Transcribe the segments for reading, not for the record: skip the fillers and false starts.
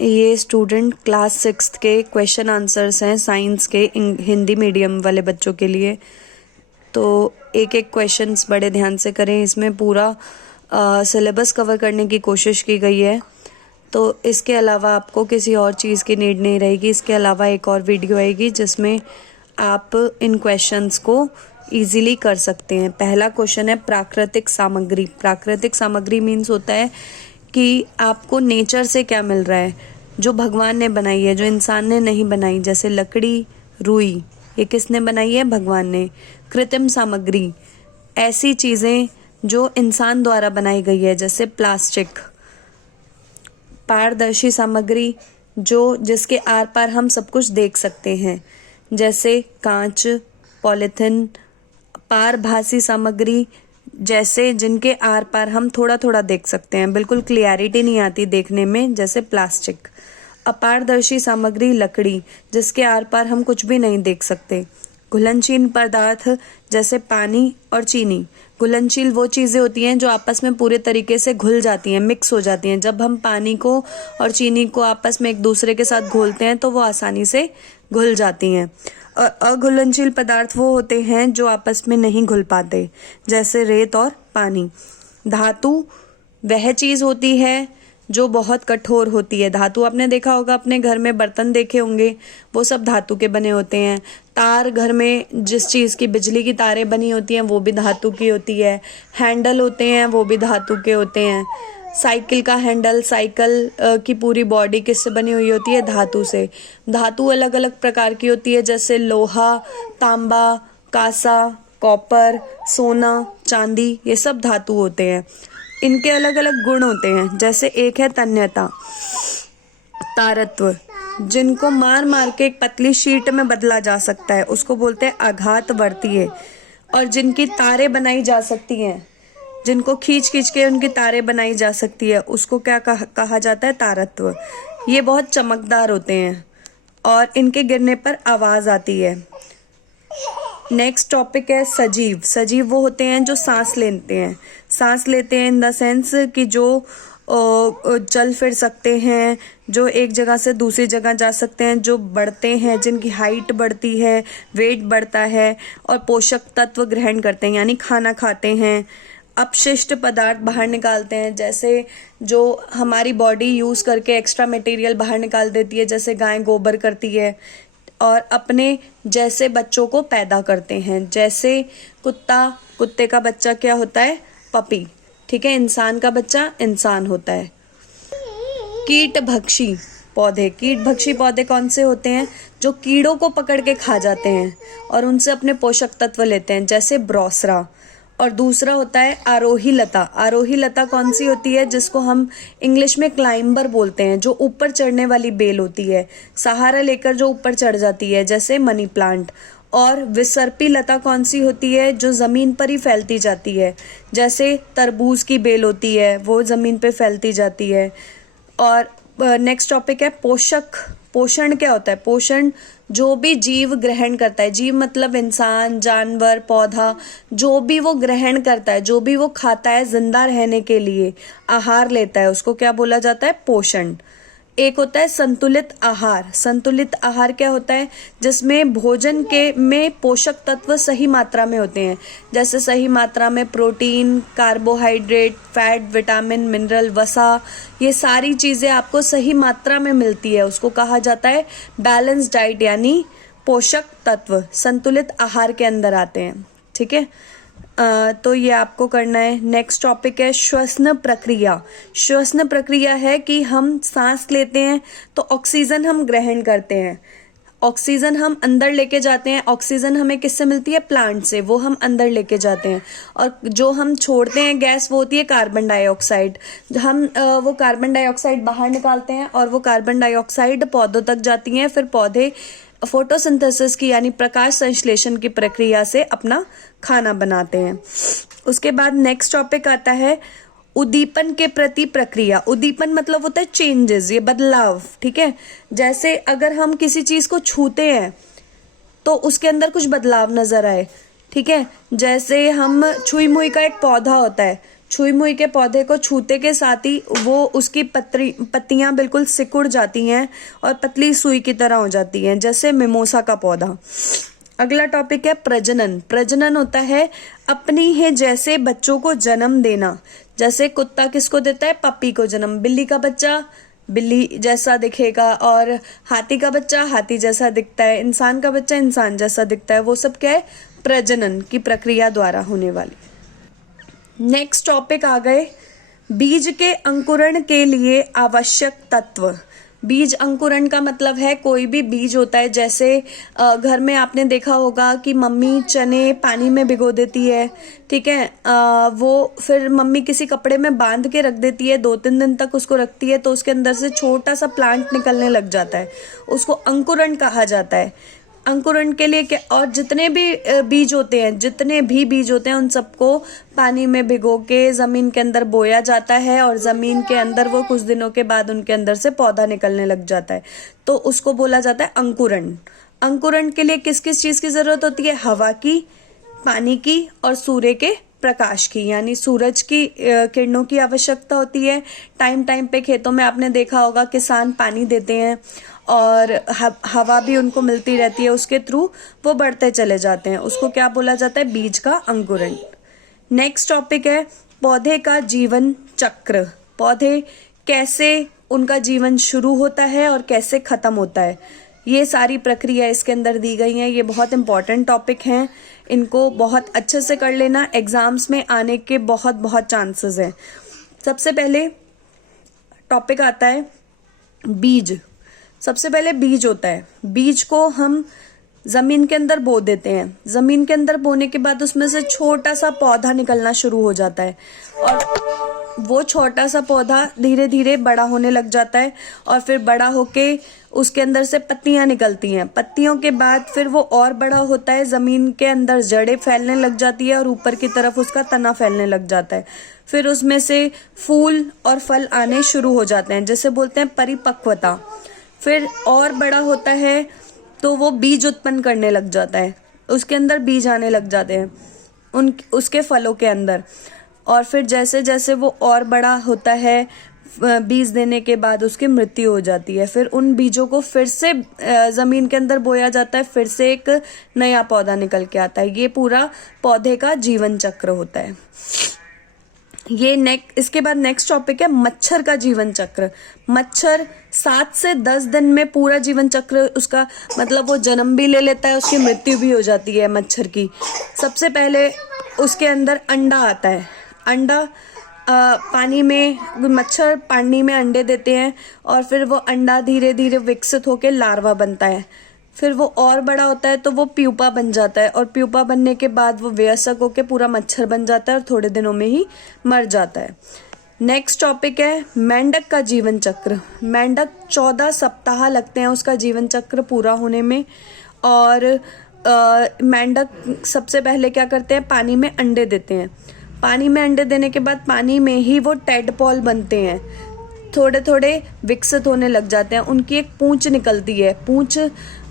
ये student class 6 के question answers हैं साइंस के हिंदी मीडियम वाले बच्चों के लिए। तो एक एक क्वेश्चंस बड़े ध्यान से करें। इसमें पूरा सिलेबस कवर करने की कोशिश की गई है, तो इसके अलावा आपको किसी और चीज़ की नीड नहीं रहेगी। इसके अलावा एक और वीडियो आएगी जिसमें आप इन क्वेश्चंस को इजीली कर सकते हैं। पहला क्वेश्चन है प्राकृतिक सामग्री। प्राकृतिक सामग्री मीन्स होता है कि आपको नेचर से क्या मिल रहा है, जो भगवान ने बनाई है, जो इंसान ने नहीं बनाई। जैसे लकड़ी, रुई, ये किसने बनाई है? भगवान ने। कृत्रिम सामग्री, ऐसी चीज़ें जो इंसान द्वारा बनाई गई है, जैसे प्लास्टिक। पारदर्शी सामग्री, जो जिसके आर पार हम सब कुछ देख सकते हैं, जैसे कांच, पॉलिथिन। पारभासी सामग्री, जैसे जिनके आर पार हम थोड़ा थोड़ा देख सकते हैं, बिल्कुल क्लियरिटी नहीं आती देखने में, जैसे प्लास्टिक। अपारदर्शी सामग्री, लकड़ी, जिसके आर पार हम कुछ भी नहीं देख सकते। घुलनशील पदार्थ, जैसे पानी और चीनी। घुलनशील वो चीज़ें होती हैं जो आपस में पूरे तरीके से घुल जाती हैं, मिक्स हो जाती हैं। जब हम पानी को और चीनी को आपस में एक दूसरे के साथ घोलते हैं तो वो आसानी से घुल जाती हैं। और अघुलनशील पदार्थ वो होते हैं जो आपस में नहीं घुल पाते, जैसे रेत और पानी। धातु वह चीज़ होती है जो बहुत कठोर होती है। धातु आपने देखा होगा, अपने घर में बर्तन देखे होंगे, वो सब धातु के बने होते हैं। तार, घर में जिस चीज़ की बिजली की तारें बनी होती हैं वो भी धातु की होती है। हैंडल होते हैं वो भी धातु के होते हैं। साइकिल का हैंडल, साइकिल की पूरी बॉडी किससे बनी हुई होती है? धातु से। धातु अलग अलग प्रकार की होती है, जैसे लोहा, तांबा, कांसा, कॉपर, सोना, चांदी, ये सब धातु होते हैं। इनके अलग अलग गुण होते हैं, जैसे एक है तन्यता, तारत्व, जिनको मार मार के एक पतली शीट में बदला जा सकता है, उसको बोलते हैं आघातवर्तीय। और जिनकी तारें बनाई जा सकती हैं, जिनको खींच खींच के उनकी तारें बनाई जा सकती है, उसको क्या कहा जाता है? तारत्व। ये बहुत चमकदार होते हैं और इनके गिरने पर आवाज आती है। नेक्स्ट टॉपिक है सजीव। सजीव वो होते हैं जो सांस लेते हैं। सांस लेते हैं इन द सेंस कि जो चल फिर सकते हैं, जो एक जगह से दूसरी जगह जा सकते हैं, जो बढ़ते हैं, जिनकी हाइट बढ़ती है, वेट बढ़ता है, और पोषक तत्व ग्रहण करते हैं, यानी खाना खाते हैं। अपशिष्ट पदार्थ बाहर निकालते हैं, जैसे जो हमारी बॉडी यूज करके एक्स्ट्रा मटेरियल बाहर निकाल देती है, जैसे गाय गोबर करती है। और अपने जैसे बच्चों को पैदा करते हैं, जैसे कुत्ते का बच्चा क्या होता है? पपी। ठीक है, इंसान का बच्चा इंसान होता है। कीटभक्षी पौधे। कीटभक्षी पौधे कौन से होते हैं? जो कीड़ों को पकड़ के खा जाते हैं और उनसे अपने पोषक तत्व लेते हैं, जैसे ब्रोसरा। और दूसरा होता है आरोही लता। आरोही लता कौन सी होती है? जिसको हम इंग्लिश में क्लाइंबर बोलते हैं, जो ऊपर चढ़ने वाली बेल होती है, सहारा लेकर जो ऊपर चढ़ जाती है, जैसे मनी प्लांट। और विसर्पी लता कौन सी होती है? जो जमीन पर ही फैलती जाती है, जैसे तरबूज की बेल होती है, वो जमीन पे फैलती जाती है। और नेक्स्ट टॉपिक है पोषक। पोषण क्या होता है? पोषण जो भी जीव ग्रहण करता है, जीव मतलब इंसान, जानवर, पौधा, जो भी वो ग्रहण करता है, जो भी वो खाता है जिंदा रहने के लिए आहार लेता है, उसको क्या बोला जाता है? पोषण। एक होता है संतुलित आहार। संतुलित आहार क्या होता है? जिसमें भोजन के में पोषक तत्व सही मात्रा में होते हैं, जैसे सही मात्रा में protein, carbohydrate, fat, vitamin, mineral, वसा, ये सारी चीजें आपको सही मात्रा में मिलती है, उसको कहा जाता है बैलेंस डाइट, यानी पोषक तत्व संतुलित आहार के अंदर आते हैं। ठीक है, तो ये आपको करना है। नेक्स्ट टॉपिक है श्वसन प्रक्रिया। श्वसन प्रक्रिया है कि हम सांस लेते हैं तो ऑक्सीजन हम ग्रहण करते हैं, ऑक्सीजन हम अंदर लेके जाते हैं। ऑक्सीजन हमें किससे मिलती है? प्लांट से, वो हम अंदर लेके जाते हैं। और जो हम छोड़ते हैं गैस, वो होती है कार्बन डाइऑक्साइड। हम वो कार्बन डाइऑक्साइड बाहर निकालते हैं और वो कार्बन डाइऑक्साइड पौधों तक जाती हैं, फिर पौधे फोटोसिंथेसिस की यानी प्रकाश संश्लेषण की प्रक्रिया से अपना खाना बनाते हैं। उसके बाद नेक्स्ट टॉपिक आता है उद्दीपन के प्रति प्रक्रिया। उद्दीपन मतलब होता है चेंजेस, ये बदलाव। ठीक है, जैसे अगर हम किसी चीज को छूते हैं तो उसके अंदर कुछ बदलाव नजर आए। ठीक है, जैसे हम छुई मुई का एक पौधा होता है, छुई मुई के पौधे को छूते के साथ ही वो उसकी पत्तियां बिल्कुल सिकुड़ जाती हैं और पतली सुई की तरह हो जाती हैं, जैसे मिमोसा का पौधा। अगला टॉपिक है प्रजनन। प्रजनन होता है अपनी ही जैसे बच्चों को जन्म देना। जैसे कुत्ता किसको देता है? पपी को जन्म। बिल्ली का बच्चा बिल्ली जैसा दिखेगा, और हाथी का बच्चा हाथी जैसा दिखता है, इंसान का बच्चा इंसान जैसा दिखता है। वो सब क्या है? प्रजनन की प्रक्रिया द्वारा होने वाली। नेक्स्ट टॉपिक आ गए बीज के अंकुरण के लिए आवश्यक तत्व। बीज अंकुरण का मतलब है कोई भी बीज होता है, जैसे घर में आपने देखा होगा कि मम्मी चने पानी में भिगो देती है, ठीक है, वो फिर मम्मी किसी कपड़े में बांध के रख देती है, 2-3 दिन तक उसको रखती है, तो उसके अंदर से छोटा सा प्लांट निकलने लग जाता है, उसको अंकुरण कहा जाता है। अंकुरण के लिए क्या, और जितने भी बीज होते हैं, जितने भी बीज होते हैं, उन सबको पानी में भिगो के जमीन के अंदर बोया जाता है, और जमीन के अंदर वो कुछ दिनों के बाद उनके अंदर से पौधा निकलने लग जाता है, तो उसको बोला जाता है अंकुरण। अंकुरण के लिए किस किस चीज की जरूरत होती है? हवा की, पानी की और सूर्य के प्रकाश की, यानी सूरज की किरणों की आवश्यकता होती है। टाइम टाइम पे खेतों में आपने देखा होगा किसान पानी देते हैं, और हवा भी उनको मिलती रहती है, उसके थ्रू वो बढ़ते चले जाते हैं। उसको क्या बोला जाता है? बीज का अंकुरण। नेक्स्ट टॉपिक है पौधे का जीवन चक्र। पौधे कैसे उनका जीवन शुरू होता है और कैसे खत्म होता है, ये सारी प्रक्रिया इसके अंदर दी गई है। ये बहुत इंपॉर्टेंट टॉपिक हैं, इनको बहुत अच्छे से कर लेना, एग्जाम्स में आने के बहुत बहुत चांसेस हैं। सबसे पहले टॉपिक आता है बीज। सबसे पहले बीज होता है, बीज को हम जमीन के अंदर बो देते हैं। जमीन के अंदर बोने के बाद उसमें से छोटा सा पौधा निकलना शुरू हो जाता है, और वो छोटा सा पौधा धीरे धीरे बड़ा होने लग जाता है, और फिर बड़ा होके उसके अंदर से पत्तियां निकलती हैं। पत्तियों के बाद फिर वो और बड़ा होता है, जमीन के अंदर जड़ें फैलने लग जाती है, और ऊपर की तरफ उसका तना फैलने लग जाता है। फिर उसमें से फूल और फल आने शुरू हो जाते हैं, जिसे बोलते हैं परिपक्वता। फिर और बड़ा होता है तो वो बीज उत्पन्न करने लग जाता है, उसके अंदर बीज आने लग जाते हैं उसके फलों के अंदर। और फिर जैसे जैसे वो और बड़ा होता है, बीज देने के बाद उसकी मृत्यु हो जाती है। फिर उन बीजों को फिर से जमीन के अंदर बोया जाता है, फिर से एक नया पौधा निकल के आता है। ये पूरा पौधे का जीवन चक्र होता है। इसके बाद नेक्स्ट टॉपिक है मच्छर का जीवन चक्र। मच्छर 7 से 10 दिन में पूरा जीवन चक्र उसका, मतलब वो जन्म भी ले लेता है, उसकी मृत्यु भी हो जाती है मच्छर की। सबसे पहले उसके अंदर अंडा आता है। अंडा पानी में, मच्छर पानी में अंडे देते हैं, और फिर वो अंडा धीरे धीरे विकसित होकर लार्वा बनता है। फिर वो और बड़ा होता है तो वो प्यूपा बन जाता है, और प्यूपा बनने के बाद वो वयस्क होकर पूरा मच्छर बन जाता है और थोड़े दिनों में ही मर जाता है। नेक्स्ट टॉपिक है मेंढक का जीवन चक्र। मेंढक 14 सप्ताह लगते हैं उसका जीवन चक्र पूरा होने में। और मेंढक सबसे पहले क्या करते हैं? पानी में अंडे देते हैं। पानी में अंडे देने के बाद पानी में ही वो टेडपॉल बनते हैं, थोड़े थोड़े विकसित होने लग जाते हैं। उनकी एक पूंछ निकलती है, पूंछ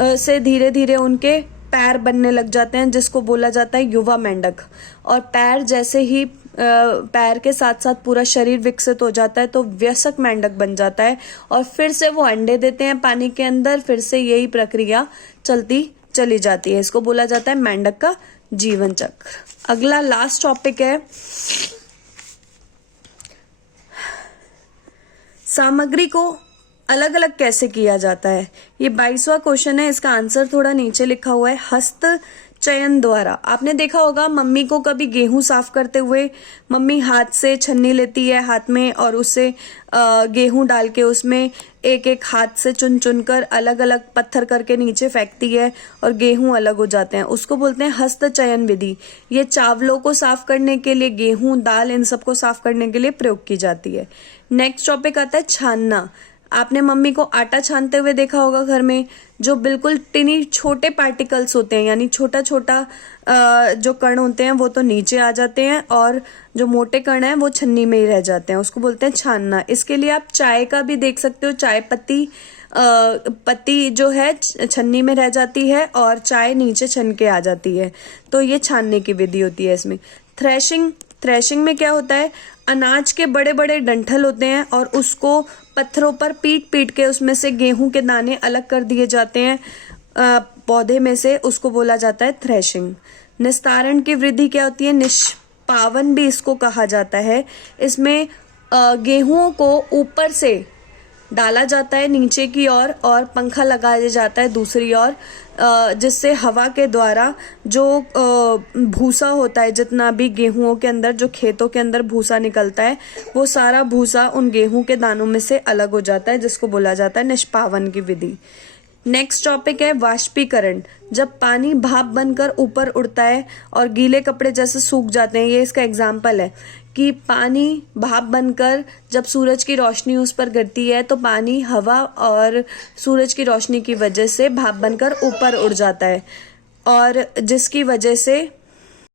से धीरे धीरे उनके पैर बनने लग जाते हैं, जिसको बोला जाता है युवा मेंढक। और पैर जैसे ही पैर के साथ साथ पूरा शरीर विकसित हो जाता है तो वयस्क मेंढक बन जाता है, और फिर से वो अंडे देते हैं पानी के अंदर। फिर से यही प्रक्रिया चलती चली जाती है। इसको बोला जाता है मेंढक का जीवन चक्र। अगला लास्ट टॉपिक है सामग्री को अलग अलग कैसे किया जाता है। ये 22वां क्वेश्चन है, इसका आंसर थोड़ा नीचे लिखा हुआ है। हस्त चयन द्वारा। आपने देखा होगा मम्मी को कभी गेहूं साफ करते हुए मम्मी हाथ से छन्नी लेती है हाथ में, और उससे गेहूं डाल के उसमें एक एक हाथ से चुन चुन कर अलग अलग पत्थर करके नीचे फेंकती है, और गेहूं अलग हो जाते हैं। उसको बोलते हैं हस्त चयन विधि। ये चावलों को साफ करने के लिए, गेहूं दाल इन सबको साफ करने के लिए प्रयोग की जाती है। नेक्स्ट टॉपिक आता है छानना। आपने मम्मी को आटा छानते हुए देखा होगा घर में, जो बिल्कुल टिनी छोटे पार्टिकल्स होते हैं, यानी छोटा छोटा जो कण होते हैं वो तो नीचे आ जाते हैं, और जो मोटे कण हैं वो छन्नी में ही रह जाते हैं। उसको बोलते हैं छानना। इसके लिए आप चाय का भी देख सकते हो। चाय पत्ती जो है छन्नी में रह जाती है, और चाय नीचे छन के आ जाती है, तो ये छानने की विधि होती है इसमें। थ्रेशिंग थ्रेशिंग में क्या होता है, अनाज के बड़े बड़े डंठल होते हैं और उसको पत्थरों पर पीट पीट के उसमें से गेहूं के दाने अलग कर दिए जाते हैं पौधे में से, उसको बोला जाता है थ्रेशिंग। निस्तारण की वृद्धि क्या होती है, निष्पावन भी इसको कहा जाता है। इसमें गेहूं को ऊपर से डाला जाता है नीचे की ओर और पंखा लगाया जाता है दूसरी ओर, जिससे हवा के द्वारा जो भूसा होता है, जितना भी गेहूं के अंदर जो खेतों के अंदर भूसा निकलता है, वो सारा भूसा उन गेहूं के दानों में से अलग हो जाता है, जिसको बोला जाता है निष्पावन की विधि। नेक्स्ट टॉपिक है वाष्पीकरण। जब पानी भाप बनकर ऊपर उड़ता है और गीले कपड़े जैसे सूख जाते हैं, ये इसका एग्जाम्पल है कि पानी भाप बनकर जब सूरज की रोशनी उस पर गिरती है तो पानी हवा और सूरज की रोशनी की वजह से भाप बनकर ऊपर उड़ जाता है, और जिसकी वजह से